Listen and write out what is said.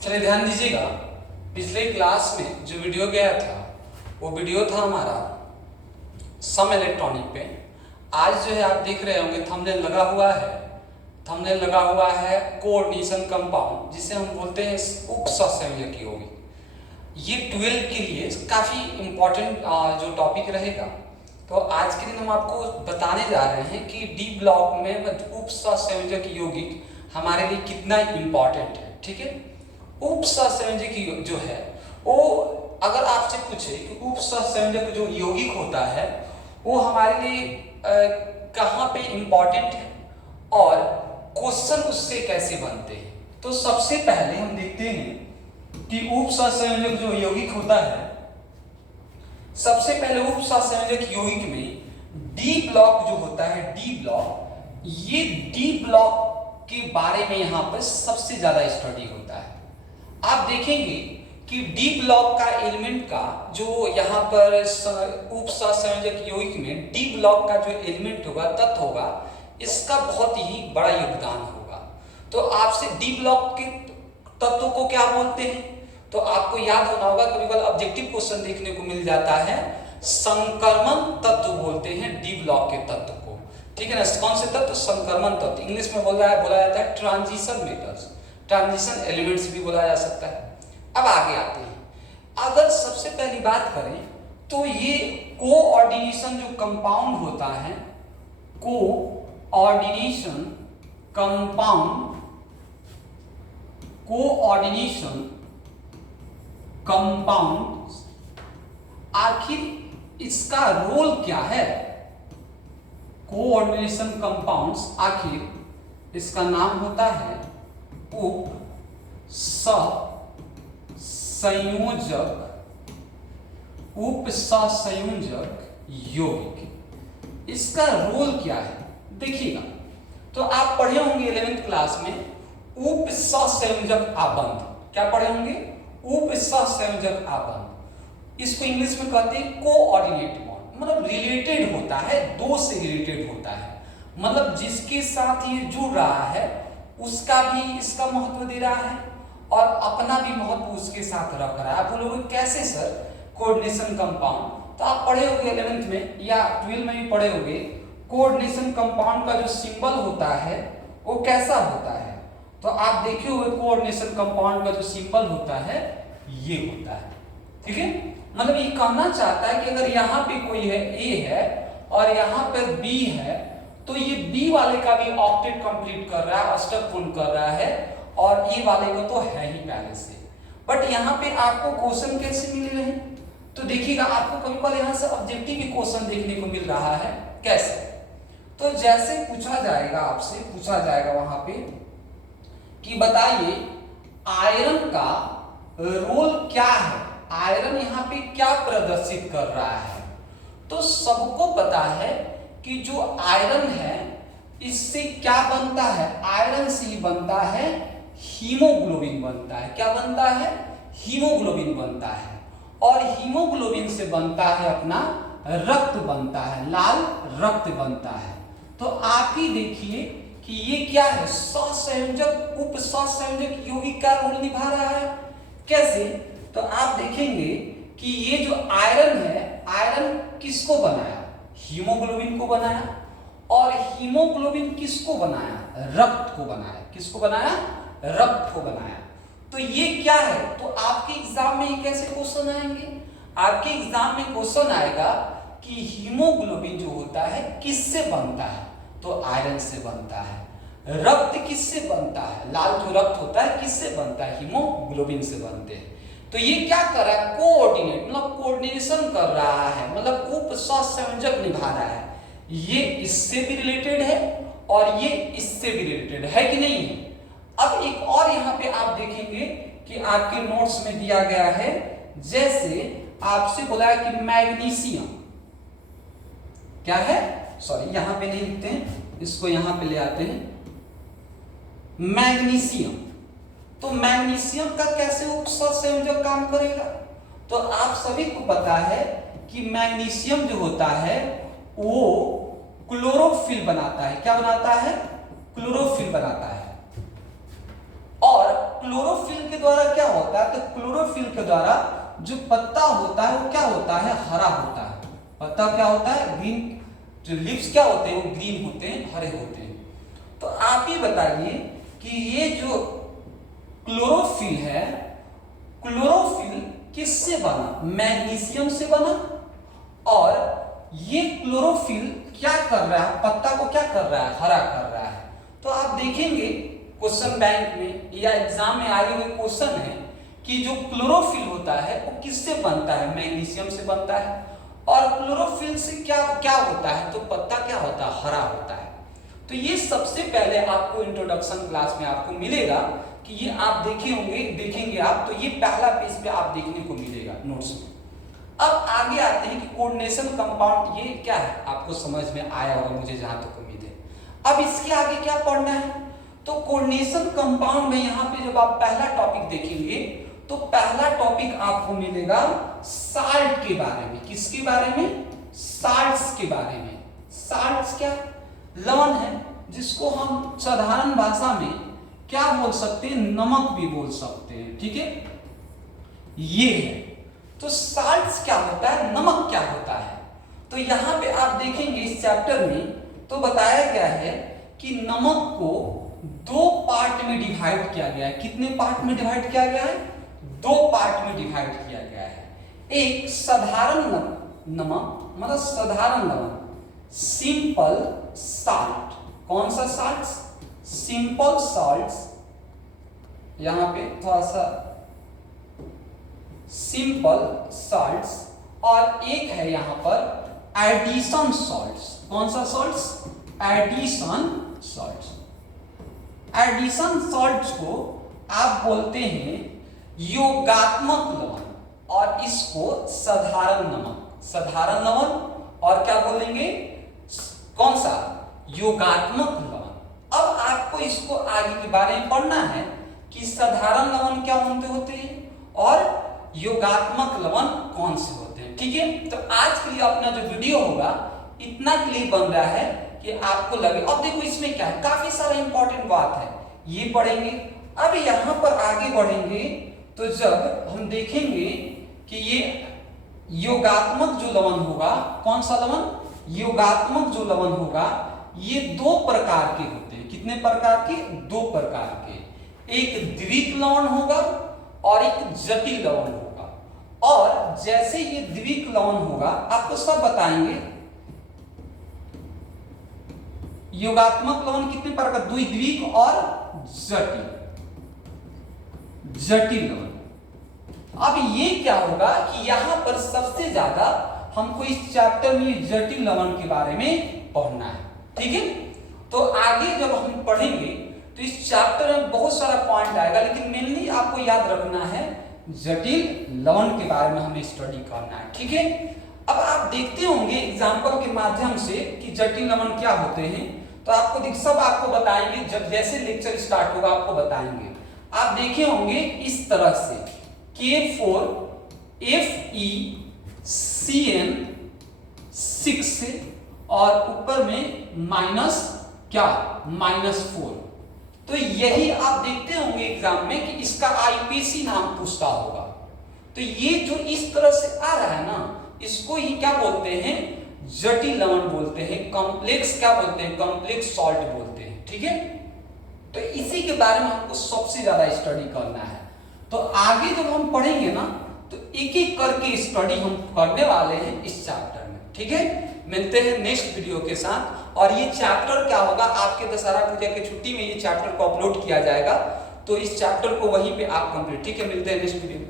चलिए ध्यान दीजिएगा, पिछले क्लास में जो वीडियो गया था वो वीडियो था हमारा सम इलेक्ट्रॉनिक पे। आज जो है आप देख रहे होंगे थंबनेल लगा हुआ है, थंबनेल लगा हुआ है कोऑर्डिनेशन कंपाउंड, जिसे हम बोलते हैं उप सहसंयोजक यौगिक। ये 12 के लिए काफ़ी इम्पोर्टेंट जो टॉपिक रहेगा। तो आज के दिन हम आपको बताने जा रहे हैं कि डी ब्लॉक में उप सहसंयोजक यौगिक हमारे लिए कितना इम्पोर्टेंट है। ठीक है, उप सहसंयोजक जो है वो अगर आपसे पूछे कि उप सहसंयोजक जो यौगिक होता है वो हमारे लिए कहाँ पे इम्पोर्टेंट है और क्वेश्चन उससे कैसे बनते हैं, तो सबसे पहले हम देखते हैं कि उप सहसंयोजक जो यौगिक होता है, सबसे पहले उप सहसंयोजक यौगिक में डी ब्लॉक जो होता है, डी ब्लॉक, ये डी ब्लॉक के बारे में यहाँ पर सबसे ज्यादा स्टडी होता है। आप देखेंगे कि डी ब्लॉक का एलिमेंट का जो यहाँ पर उप सहसंयोजक यौगिक में डी ब्लॉक का जो एलिमेंट होगा, तत्व होगा, इसका बहुत ही बड़ा योगदान होगा। तो आपसे डी ब्लॉक के तत्व को क्या बोलते हैं, तो आपको याद होना होगा, कभी कभी ऑब्जेक्टिव क्वेश्चन देखने को मिल जाता है, संक्रमण तत्व बोलते हैं डी ब्लॉक के तत्व को। ठीक है ना, कौन से तत्व? संक्रमण तत्व। इंग्लिश में बोला जाता है ट्रांजिशन मेटल्स, ट्रांजिशन एलिमेंट्स भी बोला जा सकता है। अब आगे आते हैं, अगर सबसे पहली बात करें तो ये कोऑर्डिनेशन जो कंपाउंड होता है, कोऑर्डिनेशन कंपाउंड, कोऑर्डिनेशन कंपाउंड, आखिर इसका रोल क्या है? कोऑर्डिनेशन कंपाउंड्स, आखिर इसका नाम होता है उप सहसंयोजक, उप सहसंयोजक यौगिक। इसका रोल क्या है देखिएगा, तो आप पढ़े होंगे 11th क्लास में उप सहसंयोजक आबंध। क्या पढ़े होंगे? उप सहसंयोजक आबंध। इसको इंग्लिश में कहते हैं कोऑर्डिनेट बॉन्ड, मतलब रिलेटेड होता है, दो से रिलेटेड होता है, मतलब जिसके साथ ये जुड़ रहा है उसका भी इसका महत्व दे रहा है और अपना भी महत्व उसके साथ रख रहा है। आप बोलोगे कैसे सर कोऑर्डिनेशन कंपाउंड? तो आप पढ़े होंगे 11th में या 12 में भी पढ़े होंगे, कोऑर्डिनेशन कंपाउंड का जो सिंबल होता है वो कैसा होता है? तो आप देखे हुए कोऑर्डिनेशन कंपाउंड का जो सिंबल होता है ये होता है। ठीक है, मतलब ये कहना चाहता है कि अगर यहाँ पे कोई है ए है और यहाँ पर बी है, तो ये बी वाले का भी ऑक्टेट कंप्लीट कर रहा है, अष्टक पूर्ण कर रहा है, और ए वाले को तो है ही पहले से। बट यहाँ पे आपको क्वेश्चन कैसे मिल रहे हैं? तो देखिएगा, आपको कभी कभी यहाँ से ऑब्जेक्टिव क्वेश्चन देखने को मिल रहा है। कैसे? तो जैसे पूछा जाएगा, आपसे पूछा जाएगा वहां पे कि बताइए आयरन का रोल क्या है, आयरन यहाँ पे क्या प्रदर्शित कर रहा है? तो सबको पता है कि जो आयरन है इससे क्या बनता है? आयरन से ही बनता है हीमोग्लोबिन बनता है। क्या बनता है? हीमोग्लोबिन बनता है, और हीमोग्लोबिन से बनता है अपना रक्त बनता है, लाल रक्त बनता है। तो आप ही देखिए कि ये क्या है, सहसंयोजक, उप सहसंयोजक यौगिक का रोल निभा रहा है। कैसे? तो आप देखेंगे कि ये जो आयरन है, आयरन किसको बनाया? हीमोग्लोबिन को बनाया, और हीमोग्लोबिन किसको बनाया? रक्त को बनाया। किसको बनाया? रक्त को बनाया। तो ये क्या है? तो आपके एग्जाम में ये कैसे क्वेश्चन आएंगे? आपके एग्जाम में क्वेश्चन आएगा कि हीमोग्लोबिन जो होता है किससे बनता है? तो आयरन से बनता है। रक्त किससे बनता है? लाल जो रक्त होता है किससे बनता है? हीमोग्लोबिन से बनते हैं। तो ये क्या कर रहा है? कोऑर्डिनेट, मतलब कोऑर्डिनेशन कर रहा है, मतलब उप सहसंयोजक निभा रहा है। ये इससे भी रिलेटेड है और ये इससे भी रिलेटेड है कि नहीं है? अब एक और यहाँ पे आप देखेंगे कि आपके नोट्स में दिया गया है, जैसे आपसे बोला है कि मैग्नीशियम क्या है, सॉरी यहाँ पे नहीं लिखते हैं, इसको यहाँ पे ले आते हैं, मैग्नीशियम। तो मैग्नीशियम का कैसे उप सहसंयोजक काम करेगा? तो आप सभी को पता है कि मैग्नीशियम जो होता है वो क्लोरोफिल बनाता है। क्या बनाता है? क्लोरोफिल बनाता है। और क्लोरोफिल के द्वारा क्या होता है, तो क्लोरोफिल के द्वारा जो पत्ता होता है वो क्या होता है, हरा होता है। पत्ता क्या होता है, ग्रीन, जो लीव्स क्या होते हैं वो ग्रीन होते हैं, हरे होते हैं। तो आप ही बताइए कि ये जो क्लोरोफिल है, क्लोरोफिल किससे बना, मैग्नीशियम से बना। और ये क्लोरोफिल क्या कर रहा है, पत्ता को क्या कर रहा है, हरा कर रहा है। तो आप देखेंगे क्वेश्चन बैंक में या एग्जाम में आए हुए क्वेश्चन है कि जो क्लोरोफिल होता है वो किससे बनता है, मैग्नीशियम से बनता है। और क्लोरोफिल से क्या क्या होता है, तो पत्ता क्या होता है, हरा होता है। तो ये सबसे पहले आपको इंट्रोडक्शन क्लास में आपको मिलेगा कि ये आप देखेंगे आप, तो ये पहला पेज पे आप देखने को मिलेगा नोट्स में। अब आगे आते हैं कि कोऑर्डिनेशन कंपाउंड ये क्या है, आपको समझ में आया होगा मुझे जहां तक उम्मीद है। अब इसके आगे क्या पढ़ना है, तो कोऑर्डिनेशन कंपाउंड में यहाँ पे जब आप पहला टॉपिक देखेंगे तो पहला टॉपिक आपको मिलेगा साल्ट के बारे में। किसके बारे में, साल्ट्स के बारे में। साल्ट्स क्या, लवण है, जिसको हम साधारण भाषा में क्या बोल सकते हैं, नमक भी बोल सकते हैं, ठीक है, ये है। तो साल्ट्स क्या होता है, नमक क्या होता है। तो यहां पे आप देखेंगे इस चैप्टर में तो बताया गया है कि नमक को दो पार्ट में डिवाइड किया गया है। कितने पार्ट में डिवाइड किया गया है, दो पार्ट में डिवाइड किया गया है। एक साधारण नमक, मतलब साधारण लवण, सिंपल साल्ट। कौन सा साल्ट, सिंपल साल्ट्स, यहां पे थोड़ा सा सिंपल साल्ट्स, और एक है यहां पर एडिशन सॉल्ट्स। कौन सा salts, addition salts. Addition salts को आप बोलते हैं योगात्मक लवण, और इसको साधारण नमक, साधारण लवण, और क्या बोलेंगे, कौन सा, योगात्मक लवण। अब आपको इसको आगे के बारे में पढ़ना है कि साधारण लवण क्या होते हैं और योगात्मक लवण कौन से होते हैं, ठीक है। तो आज के लिए अपना जो वीडियो होगा इतना के लिए बन रहा है कि आपको लगे। अब देखो इसमें क्या है, काफी सारा इंपॉर्टेंट बात है, ये पढ़ेंगे। अब यहां पर आगे बढ़ेंगे तो जब हम देखेंगे कि ये योगात्मक जो लवण होगा, कौन सा लवण, योगात्मक जो लवण होगा, ये दो प्रकार के होते हैं। कितने प्रकार के, दो प्रकार के। एक द्विक लवण होगा और एक जटिल लवण होगा। और जैसे ये द्विक लवण होगा आपको सब बताएंगे। योगात्मक लवण कितने प्रकार, द्विक और जटिल लवण। अब ये क्या होगा कि यहां पर सबसे ज्यादा हमको इस चैप्टर में जटिल लवण के बारे में पढ़ना है, ठीक है। तो आगे जब हम पढ़ेंगे तो इस चैप्टर में बहुत सारा पॉइंट आएगा, लेकिन मेनली आपको याद रखना है जटिल लवण के बारे में हमें स्टडी करना है, ठीक है। अब आप देखते होंगे एग्जाम्पल के माध्यम से कि जटिल लवण क्या होते हैं, तो आपको सब आपको बताएंगे, जब जैसे लेक्चर स्टार्ट होगा आपको बताएंगे। आप देखे होंगे इस तरह से K4FeCN6 और ऊपर में माइनस क्या, -4। तो यही आप देखते होंगे एग्जाम में कि इसका आईपीसी नाम पूछता होगा। तो ये जो इस तरह से आ रहा है ना, इसको ही क्या बोलते हैं, जटिल लवण बोलते हैं, कॉम्प्लेक्स क्या बोलते हैं, कॉम्प्लेक्स सॉल्ट बोलते हैं, ठीक है। तो इसी के बारे में हमको सबसे ज्यादा स्टडी करना है। तो आगे जब हम पढ़ेंगे ना तो एक एक करके स्टडी हम करने वाले हैं इस चैप्टर में, ठीक है। मिलते हैं नेक्स्ट वीडियो के साथ। और ये चैप्टर क्या होगा, आपके दशहरा पूजा की छुट्टी में ये चैप्टर को अपलोड किया जाएगा, तो इस चैप्टर को वहीं पे आप कंप्लीट, ठीक है। मिलते हैं नेक्स्ट वीडियो।